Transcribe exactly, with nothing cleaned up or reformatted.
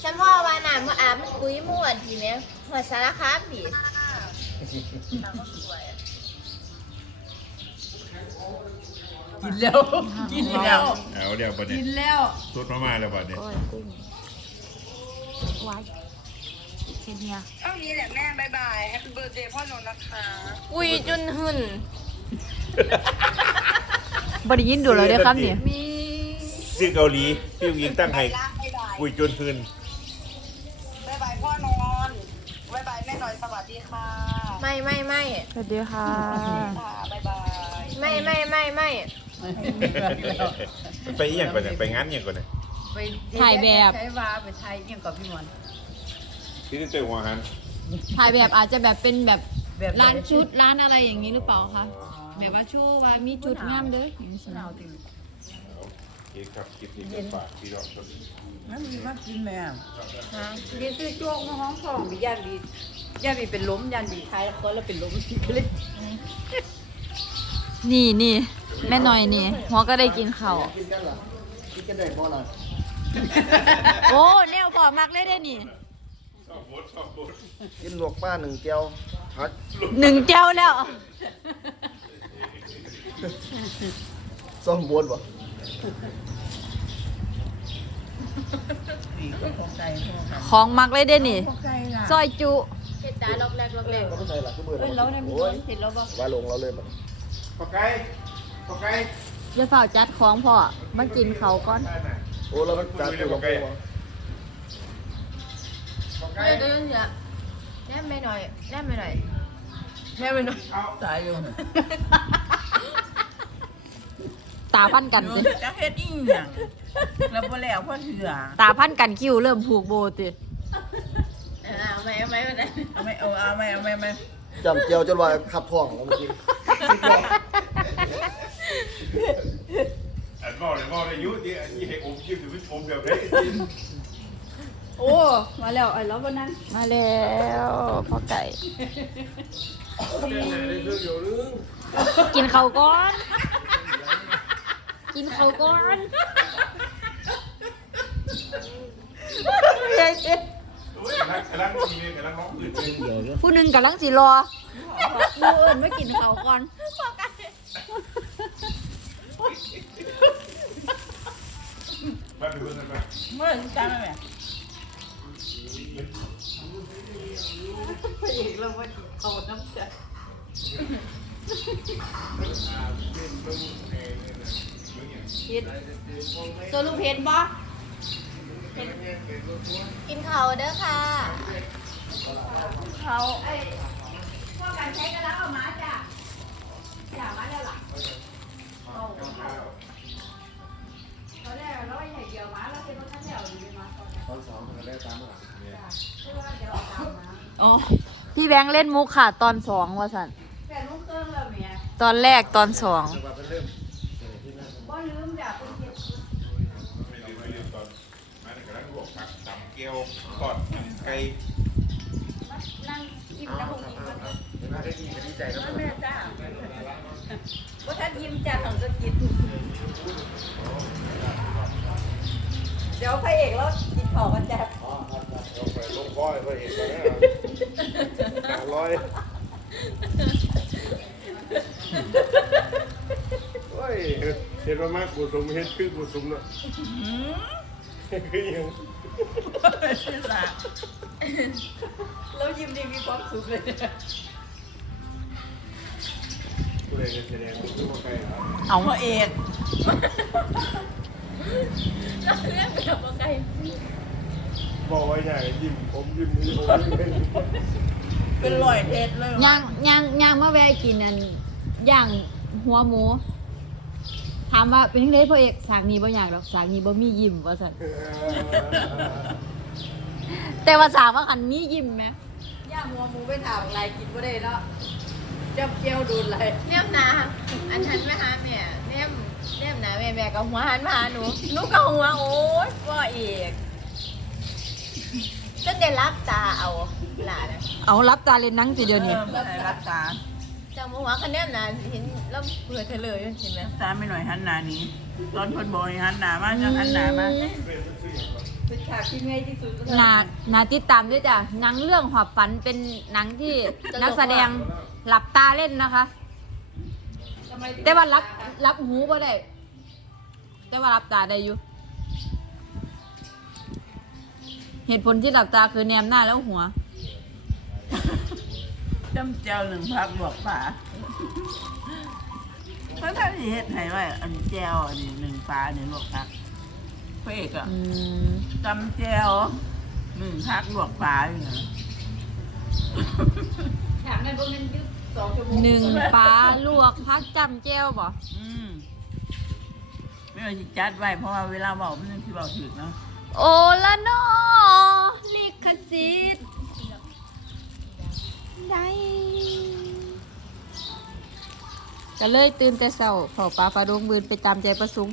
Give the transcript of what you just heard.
ฉันว่าว่าน้ำมาอาบมันปุ้ยม่วนทีเนี้ยหัวสารคามดิกินแล้วกินแล้วเอาเดี๋ยวบัดนี้กินแล้วสุดมามาแล้วบัดนี้ก้อยกุ้งไว้เช่นเนี้ยเท่านี้แหละแม่บายบายแฮปปี้เบิร์ดเดย์พ่อหนูนะคะปุ้ยจนหึ่นบริยินดูเลยเด้อครับเนี่ยมีชื่อเกาหลีพี่ยิงตั้งให้ละบายบายปุยจนคืนบายบายพ่อนอนบายบายแม่หน่อยสวัสดีค่ะไม่ไม่ไม่สวัสดีค่ะค่ะบายบายไม่ไม่ไม่ไม่ไปอีหยังก่อนเนี่ยไปงานอีหยังก่อนเนี่ยไปถ่ายแบบใช้ว่าไปถ่ายเยี่ยงกับพี่มอนที่นี่เจอหัวหันถ่ายแบบอาจจะแบบเป็นแบบแบบร้านชุดร้านอะไรอย่างนี้หรือเปล่าคะแบบว่าโชว์ว่ามีชุดงามเด้ออย่างนี้สิหนาวติเอกครับคลิปนี้เป็นฝากพี่รองคนนั่นมีมากกินแม่ฮะดีซื้อโจ๊กมาห้องทองบีย่านบีย่านบีเป็นล้มย่านบีท้ายแล้วคนแล้วเป็นล้มก็เลยนี่นี่แม่หน่อยนี่หัวก็ได้กินข้าวกินกันเหรอกินกันได้บ่ล่ะโอ้แนวพอมักเลยได้นี่ชอบบดชอบบดกินลวกป้าหนึ่งแก้วพักหนึ่งแก้วแล้วส้มบวนบ่บีก็ของใจพ่อกันของมักเลยได้นี่ของใจล่ะซอยจุเฮ็ดตาล็อกแรกล็อกแรกเราไม่ใช่หลักก็เบื่อเฮ้ยแล้วเนี่ยมีโอ้ยเห็นแล้วบ่ว่าลงเราเลยบ่ปากไก่ปากไก่อย่าเฝ้าจัดของพ่อมากินเขาวก่อนโอ้เรามันจานตัวเราบ่ปากไก่เฮ้ยเดี๋ยวเนี่ยแนมไม่หน่อยแนมไม่หน่อยแนมไม่หน่อยเอาตายอยู่ตาพันกันสิจะเฮ็ดอีหยังแล้วบ่แล้วพ่อเถื่อตาพันกันคิวเริ่มผูกโบติเอาไหมเอาไหมเอาไหมเอาไม่เอาเอาไม่เอาไม่ไม่จำแก้วจนว่าขับท้องแล้วเมื่อกี้อันบอกเลยบอกเลยยุติอันนี้ให้อมยิ้มหรือไม่อมแบบนี้โอ้มาแล้วไอ้แล้ววันนั้นมาแล้วพ่อไก่ กินเขาวก่อน กินเขาวก่อนยายเจ๊กำลังกำลังทีกำลังร้องอื่นเลยผู้หนึ่งกำลังสิรอผู้อื่นไม่กินเขาวก่อนมาดูกันไปเมื่อจำไหมไปอีกแล้วว่าเอาน้ำใจคิดตัวลูกเพชรบ่กินข้าวเด้อค่ะเขาพ่อการใช้กันแล้วเอามาจ้ะอย่ามาแล้วล่ะตอนแรกเราใหญ่เดียวมาแล้วเป็นรถท่านแถวดีมาตอนนี้ตอนสองมันก็ได้ตามมาอ๋อพี่แบงค์เล่นมุกค่ะตอนสองว่าสันแต่ลูกเครื่องแล้วเมียตอนแรกตอนสองจังหวะเป็นเริ่มบ่ลืมจ้ะคุณเก็บไม่ลืมไม่ลืมตอนมาในกำลังลวกผักตำเกี๊ยวทอดไก่นั่งยิ้มเอาแล้วคครังบยิ้มเอาครับเห็นไหมได้ดีก็ดีใจนะแม่จ้าว่าถ้ายิ้มจ้าของจะกินเดี๋ยวพระเอกแล้วกินของกันจ้ะอ๋อครับครับลงไปลงก้อยก็เห็นแล้วนะร้อยโอ้ยเห็นว่ามากกูสมเฮ็ดคือกูสมเนาะคือยังชื่อละแล้วยิ้มดีมีความสุขเลยกูเลยจะแสดงคือว่าใครครับเอาพระเอกเรื่องเกี่ยวกับไก่บอกว่าอย่างยิ้มผมยิ้มยิ้มผมยิ้มเป็นรอยเทศเลยย่างย่างย่างมาแวะกินอันย่างหัวหมูถามว่าเป็นยังไงพ่อเอกสากนี้บ่อยากหรอกสากนี้บ่มียิ้มว่าสันแต่ว่าสากว่าคันมียิ้มไหมย่ามัวมูไปถามอะไรกินก็ได้เนาะจับเกียวดูดอะไรเนียมนาอันทันไหมฮะแม่เนียมเนียมนาแม่แม่กับหัวหันมาหาหนูหนูกับหัวโอ๊ยพ่อเอกจนได้รับตาเอาหลานนะเอารับตาเล่นหนังสิเดียวนี้ไม่ได้รักษาจังหัวคะแนนนะเห็นแล้วเบื่อเธอเลยเห็นไหมตาไม่หน่อยหันหนานี้ตอนคนบอกให้หันหนามาจะหันหนามาเป็นฉากที่เมื่อยที่สุดหนาหนาติดตามด้วยจ้ะหนังเรื่องหอบฝันเป็นหนังที่นักแสดงหลับตาเล่นนะคะ แต่ว่ารับรับหูบ่ได้ แต่ว่ารับตาได้อยู่ เหตุผลที่หลับตาคือแนมหน้าแล้วหัวจำเจ้าหนึ่งพักบวกฝาเพราะท่านเฮ็ดให้ไว้อันแจวอันนี้หนึ่งฟ้าเนี่ยลวกพักพระเอกอะอืมจำแจวหนึ่งพักลวกฟ้าอย่างเงี้ยถามในพวกนั้นยุบสองชั่วโมงหนึ่งฟ้าลวกพักจำแจ้วบ่อืมไม่ว่าจะจัดไว้เพราะว่าเวลาเบามันยังที่เบาถึกเนาะโอละนอลิขสิทธิ์ได้ก็เลยตื่นแต่เช้าเผาปลาปลาดงบืนไปตามใจประสงค์